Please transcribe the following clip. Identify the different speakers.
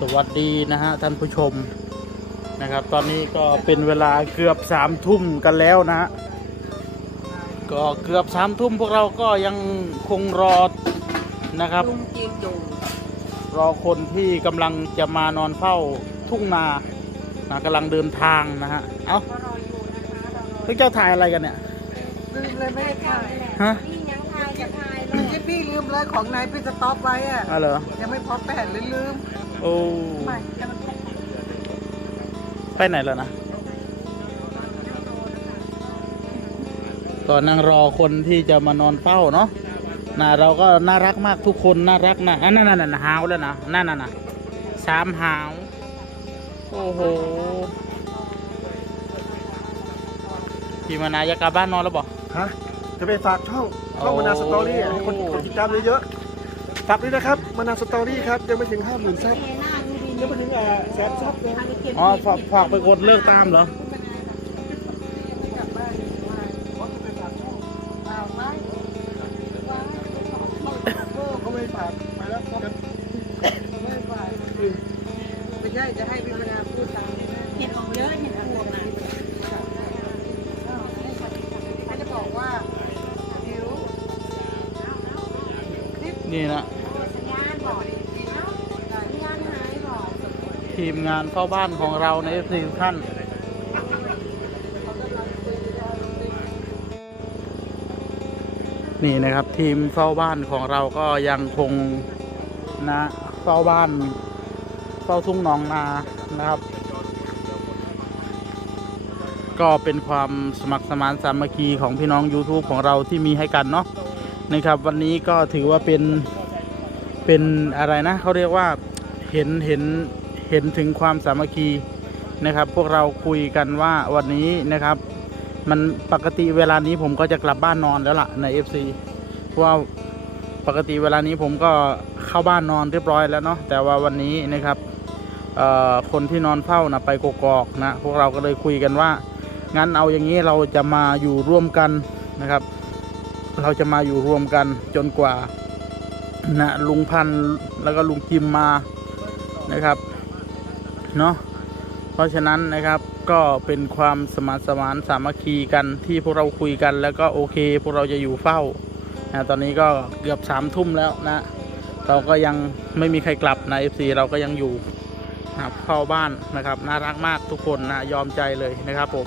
Speaker 1: สวัสดีนะฮะท่านผู้ชมนะครับ ตอนนี้ก็เป็นเวลาเกือบสามทุ่มกันแล้วนะฮะก็เกือบสามทุ่มพวกเราก็ยังคงรอนะครับ
Speaker 2: ลุงจีนจุง
Speaker 1: รอคนที่กำลังจะมานอนเฝ้าทุ่งนานะกำลังเดินทางนะฮะเอ้า
Speaker 2: ก็รออยู่นะคะเรารอ
Speaker 1: พวกเจ้าถ่ายอะไรกันเนี่ย
Speaker 2: ลืมเลยไม่ได้ถ่าย
Speaker 1: ฮะ
Speaker 3: พี่ยังทายจะทายเล
Speaker 2: ไม่
Speaker 3: ย
Speaker 2: ใช่พี่ลืมเลยของนายพี่สต็อปไว้อะ
Speaker 1: อ๋อเหรอ
Speaker 2: ยังไม่พอแปดเลยลืม
Speaker 1: โอ้
Speaker 2: ไป
Speaker 1: ไหนแล้วนะก็นั่งรอคนที่จะมานอนเฝ้าเนาะนะเราก็น่ารักมากทุกคนน่ารักนะอันนั่นน่ะหาวแล้วนะนั่นน่ะนะสามหาวโอ้โหพี่มานายากลับบ้านนอนแล้วบอก
Speaker 4: ฮะจะไปฝากช่องช่องมานาสตอรี่ให้คนคนติดตามเยอะๆฝากด้วยนะครับ มานาสตอรี่ครับ ยังไม่ถึงห้าหมื่นซับยังไม่ถึงอ่าแสนซับเลย
Speaker 1: อ๋อฝากฝากไปกดเลิกตามเหรอ
Speaker 2: เอาไว้
Speaker 4: เขาไม่ฝากไปแล้วครับ
Speaker 2: ไม่ไหวไม่ใช่จะให้พี่มนาพูดตามนะ
Speaker 3: เห็นของเยอะเห็นของมา
Speaker 2: เขาจะบอกว่าหิว
Speaker 1: นี่นะ
Speaker 3: สัญญาณ บอกสัญญาณหายบอก
Speaker 1: ทีมงานเฝ้าบ้านของเราในสี่ท่าน นี่นะครับทีมเฝ้าบ้านของเราก็ยังคงนะเฝ้าบ้านเฝ้าทุ่งหนองนานะครับ ก็เป็นความสมัครสมานสามัคคีของพี่น้อง YouTube ของเราที่มีให้กันเนาะนะครับ วันนี้ก็ถือว่าเป็น เป็นอะไรนะเขาเรียกว่าเห็นเห็นเห็นถึงความสามัคคีนะครับ พวกเราคุยกันว่าวันนี้นะครับ มันปกติเวลานี้ผมก็จะกลับบ้านนอนแล้วล่ะใน FC เพราะว่าปกติเวลานี้ผมก็เข้าบ้านนอนเรียบร้อยแล้วเนาะแต่ว่าวันนี้นะครับคนที่นอนเฝ้านะไปกกอกนะพวกเราก็เลยคุยกันว่า งั้นเอาอย่างนี้เราจะมาอยู่ร่วมกันนะครับ เราจะมาอยู่รวมกันจนกว่า นะลุงพันแล้วก็ลุงจิมมานะครับเนาะเพราะฉะนั้นนะครับก็เป็นความสมานสมานสามัคคีกันที่พวกเราคุยกัน แล้วก็โอเค พวกเราจะอยู่เฝ้านะตอนนี้ก็เกือบสามทุ่มแล้วนะเราก็ยังไม่มีใครกลับนะ FC เราก็ยังอยู่นะเข้าบ้านนะครับ น่ารักมากทุกคนนะยอมใจเลยนะครับผม